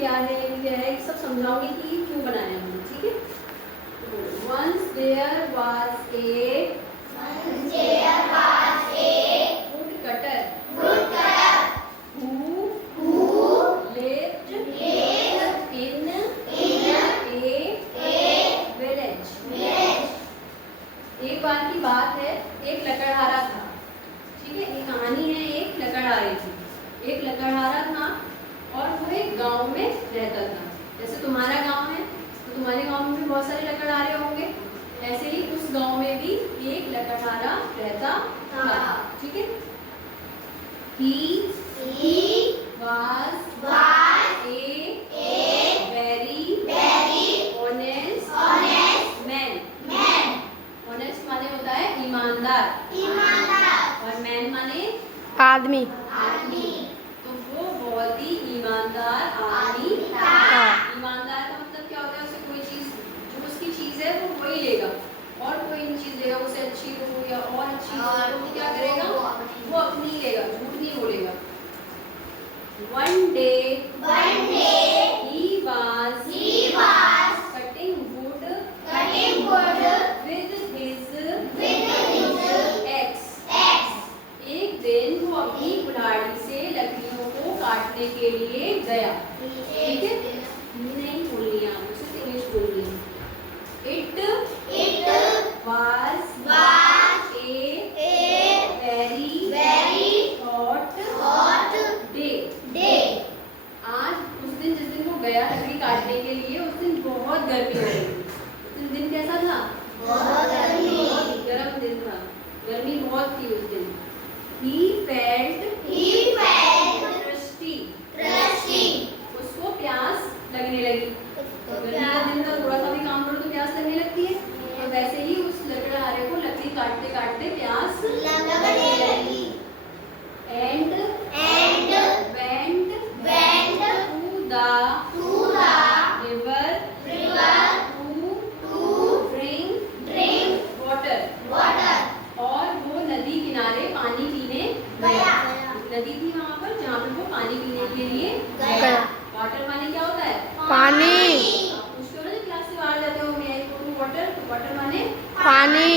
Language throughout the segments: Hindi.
क्या है सब समझाऊंगी कि क्यों बनाया हमने, ठीक है। Once there was a woodcutter who lived in a village। एक बार की बात है, एक लकड़हारा था, ठीक है। ये कहानी है एक लकड़हारे की। एक लकड़हारा था और वो एक गांव में रहता था। जैसे तुम्हारा गांव है तो तुम्हारे गांव में भी बहुत सारे लकड़हारे होंगे, ऐसे ही उस गांव में भी एक लकड़हारा रहता था, ठीक है। He was a very honest man। honest माने होता है ईमानदार, और man माने आदमी। तो वो बहुत ही ईमानदार आदमी था। ईमानदार का मतलब क्या होता है, उसे कोई चीज जो उसकी चीज है वो वही लेगा, और कोई नहीं चीज लेगा, उसे अच्छी हो या और अच्छी हो तो वो क्या करेगा, वो अपनी लेगा, झूठ नहीं बोलेगा। One day he was cutting wood with his axe। एक दिन वो अपनी कुल्हाड़ी से लकड़ियों को काटने के लिए गया, ठीक है। नहीं बोलनी है आपको, सिर्फ इंग्लिश बोलनी है। It was a very hot day। आज उस दिन जिस दिन वो गया लकड़ी काटने के लिए, उस दिन बहुत गर्मी हो रही थी। उस दिन कैसा था, गर्म दिन था, गर्मी बहुत थी उस दिन। He felt thirsty। उसको प्यास लगने लगी। गर्मी का दिन था, थोड़ा सा भी काम करो तो प्यास लगने लगती है, तो वैसे ही उस लकड़हारे को लकड़ी काटते काटते प्यास लगने लगी। And went to the river to drink water। और वो नदी किनारे पानी पीने गया। नदी थी वहाँ पर जहाँ पे वो पानी पीने के लिए गया। वाटर माने क्या होता है, पानी। आप पूछते हो ना जब क्लास से बाहर जाते हो, मैं आई गो टू वाटर, तो वाटर माने पानी।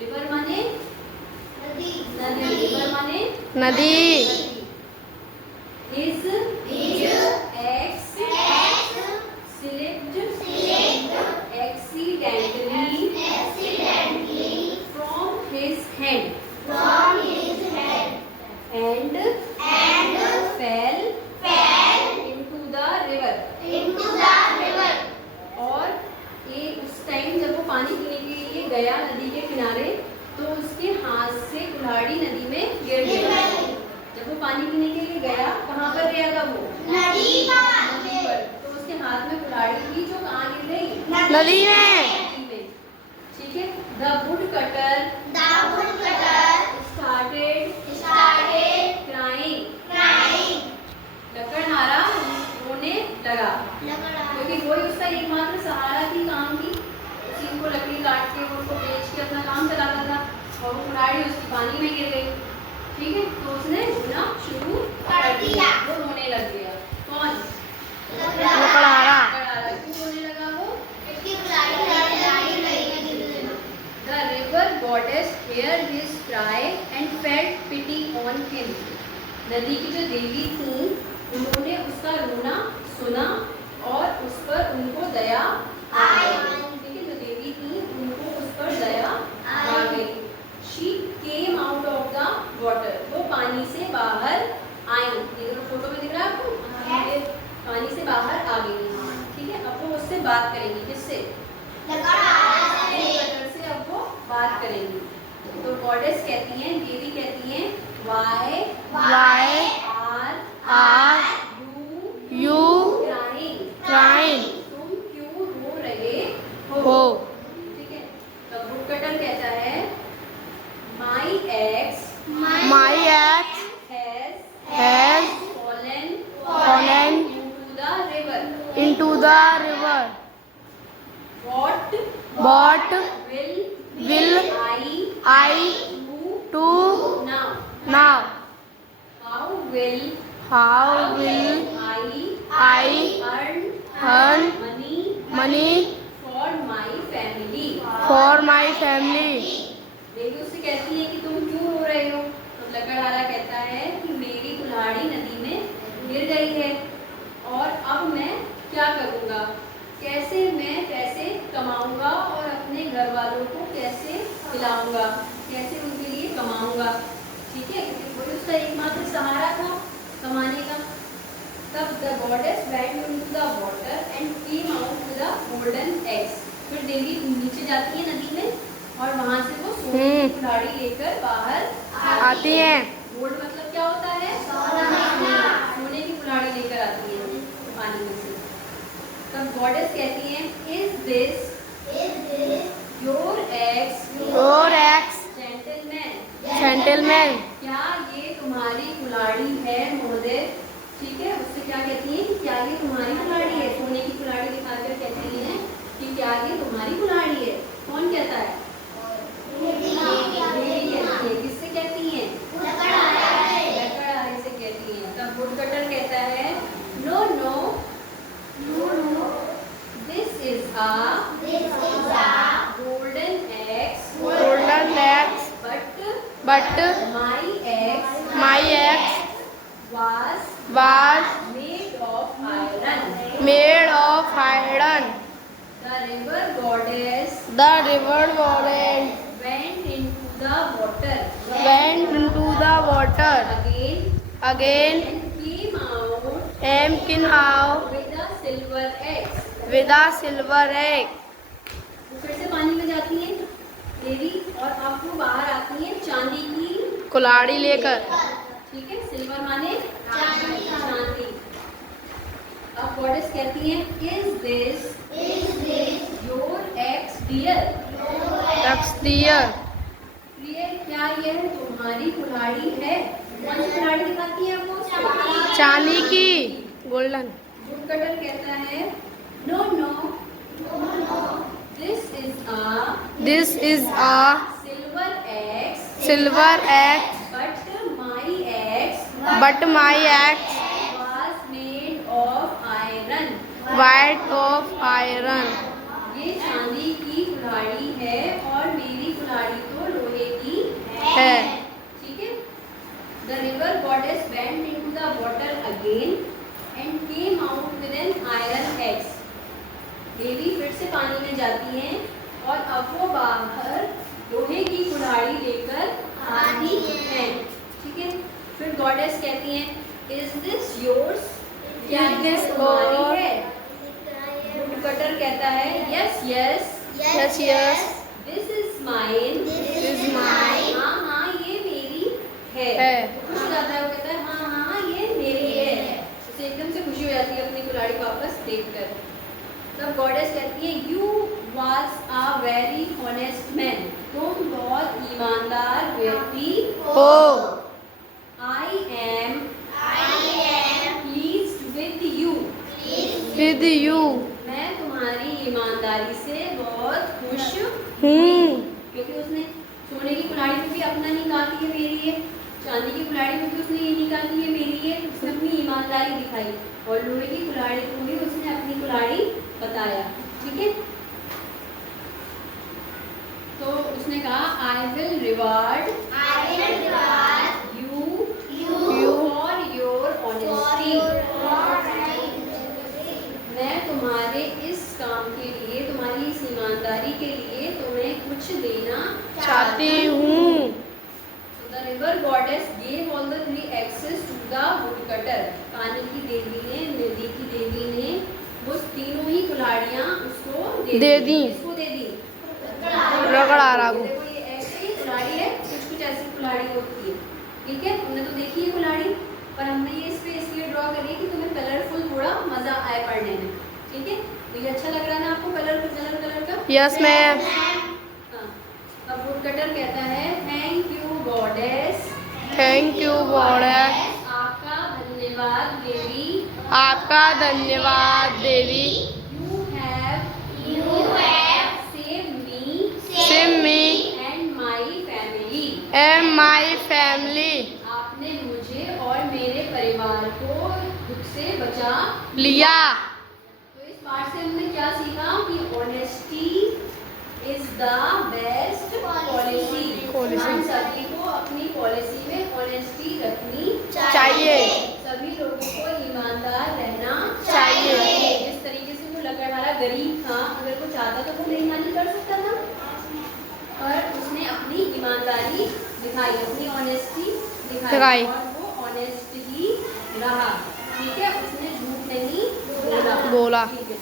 रिवर माने नदी, रिवर माने नदी। His axe slipped accidentally from his hand and fell into the river। और ये उस टाइम जब वो पानी पीने के लिए गया नदी के किनारे, तो उसके हाथ से कुल्हाड़ी नदी में गिर गई। जब वो पानी पीने के लिए गया, कहाँ पर गया था वो, नदी पर, तो उसके हाथ में कुल्हाड़ी थी जो कहाँ गिर गई, नदी में। ठीक है। The woodcutter started crying। लकड़हारा रोने लगा, क्योंकि वही उसका एकमात्र सहारा थी काम की। उसी को लकड़ी काट के वो उसको बेच के अपना काम चलाता था, और वो कुल्हाड़ी उसकी पानी में गिर गई, ठीक है। तो उसने रोना शुरू कर दिया, वो रोने लग गया। कौन, लकड़हारा। क्यों रोने लगा वो, The river goddess heard his cry and felt pity on him। नदी की जो देवी थी उन्होंने उसका रोना सुना और उस पर उनको दया आ गई। ठीक है, जो देवी थी उनको उस पर दया आ गई। She came out of the water। वो पानी से बाहर आई। ये जो फोटो में दिख रहा है आपको, ये पानी से बाहर आ गई। ठीक है, अब वो उससे बात करेंगी, किससे, लकड़हारे से अब वो बात करेंगी। तो गॉडेस कहती हैं, देवी कहती हैं, Why are you crying? तुम क्यों रो रहे हो? ठीक है। तो वुडकटर कहता है, My axe has fallen into the river। What will I do now? How will I I earn earn money money for my family. for my family. देवी उससे कहती है कि तुम क्यों रो रहे हो? तो लकड़हारा कहता है कि मेरी कुल्हाड़ी नदी में गिर गई है और अब मैं क्या करूँगा, कैसे मैं पैसे कमाऊँगा और अपने घर वालों को कैसे खिलाऊँगा, कैसे उनके लिए कमाऊँगा। ठीक है, क्योंकि वही उसका एकमात्र सहारा था कमाने का। तब the goddess went into the water and came out with the golden eggs. फिर देवी नीचे जाती है नदी में और वहाँ से वो सोने की कुल्हाड़ी लेकर बाहर आती हैं। गोल्ड मतलब क्या होता है? सोने की कुल्हाड़ी लेकर आती है पानी में से। तब गॉडेस कहती है, is this your eggs Your ex gentleman? gentleman. क्या ये तुम्हारी कुल्हाड़ी है महोदय? ठीक है, उससे क्या कहती है कि क्या ये तुम्हारी कुल्हाड़ी है? सोने की कुल्हाड़ी दिखाकर कहती है कि क्या ये तुम्हारी कुल्हाड़ी है? कौन कहता है? देवी कहती है। किससे कहती है? लकड़हारे से कहती है। तब वुडकटर कहता है, no no this is a golden eggs Golden eggs, but but my eggs was was made of iron. made of iron. The river goddess The river goddess went into the water went into the water again again and came out and came out with a silver egg. with a silver egg. वो फिर से पानी में जाती है देवी और अब वो बाहर आती है चांदी की कुल्हाड़ी लेकर। ठीक है, सिल्वर माने चांदी। अब गॉडेस कहती है, is this your axe dear? Exterior प्रिय, क्या यह तुम्हारी कुल्हाड़ी है? कौन सी कुल्हाड़ी दिखाती है वो? चांदी की गोल्डन। वुडकटर कहता है, no no this is a This is a silver egg silver egg, but my egg but my egg was made of iron. white of iron. ये चांदी की कुल्हाड़ी है और मेरी कुल्हाड़ी तो लोहे की है। ठीक है। The river goddess went into the water again and came out with an iron axe. देवी फिर से पानी में जाती हैं और अब वो बाहर लोहे की कुल्हाड़ी लेकर आती हैं। ठीक है, फिर गॉडेस कहती हैं, इज दिस योर्स? क्या Is ये this तुम्हारी yours? है? वुडकटर कहता है, yes yes Yes, yes. This is mine. This is mine. हाँ हाँ ये मेरी है। है। खुश हो जाता है, वो कहता है हाँ हाँ ये मेरी है। उसे एकदम से खुशी हो जाती है अपनी कुल्हाड़ी को वापस देखकर। तब गॉडेस कहती है, you was a very honest man. तुम बहुत ईमानदार व्यक्ति हो। I am pleased with you. With you मैं तुम्हारी ईमानदारी से बहुत खुश हूँ। क्योंकि उसने सोने की कुल्हाड़ी में भी अपना नहीं कहा कि ये मेरी है, चांदी की कुल्हाड़ी में भी उसने ये नहीं कहा कि ये मेरी है। उसने अपनी ईमानदारी दिखाई और लोहे की कुल्हाड़ी को भी उसने अपनी कुल्हाड़ी बताया। ठीक है, तो उसने कहा, I will reward you for your honesty. मैं तुम्हारे इस काम के लिए, तुम्हारी इस ईमानदारी के लिए तुम्हें कुछ देना चाहती हूँ। The river goddess gave all the three axes to the woodcutter. पानी की देवी ने, नदी की देवी ने वो तीनों ही कुल्हाड़ियाँ उसको दे दी। इसको दे दी। रगड़हारा को। देखो ये ऐसी कुल्हाड़ी है, कुछ कुछ ऐसी कुल्हाड़ी होती है। ठीक है, तुमने तो देखी है कुल्हाड़ी, पर हमने ये इस पे इसलिए ड्रॉ करी है कि तुम्हें कलरफुल थोड़ा मजा आए पढ़ने में। ठीक है, तो ये अच्छा लग रहा है ना आपको कलर का? Yes ma'am. हाँ, अब वुडकटर कहता है, thank you goddess. Thank you goddess. आपका धन्यवाद देवी। आपका धन्यवाद देवी। You have saved me Save me and my family. and my family. आपने मुझे और मेरे परिवार को दुख से बचा लिया। तो इस पाठ से हमने क्या सीखा कि honesty is the best policy. हम सभी को अपनी पॉलिसी में ऑनेस्टी रखनी चाहिए। सभी लोगों को ईमानदार रहना चाहिए। जिस तरीके से वो लड़का हमारा गरीब था, अगर वो चाहता तो वो बेईमानी कर सकता था, पर उसने अपनी ईमानदारी दिखाई, अपनी ऑनेस्टी दिखाई और वो ऑनेस्ट ही रहा। ठीक है, उसने झूठ नहीं बोला। बोला। ठीक है।